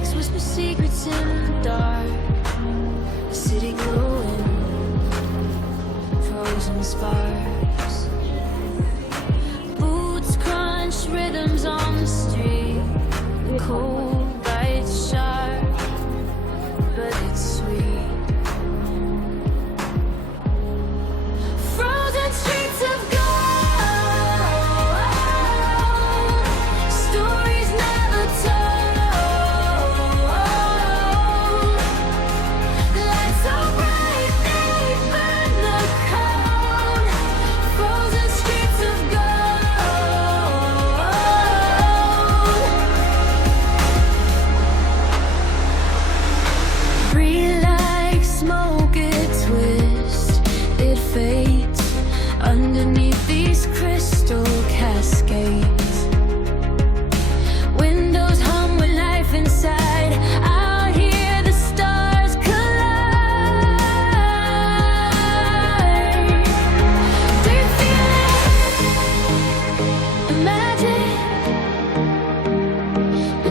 lakes, whisper secrets in the dark. The city glowing, frozen sparks. Boots crunch rhythms on the street. The cold bites sharp, but it's sweet. Frozen streets of gold, stories never told. Lights so bright they burn the cold. Frozen streets of gold. Breathe like smoke, it twists, it fades underneath these crystal cascades. Windows hum with life inside. Out here the stars collide. Do you feel it? Imagine the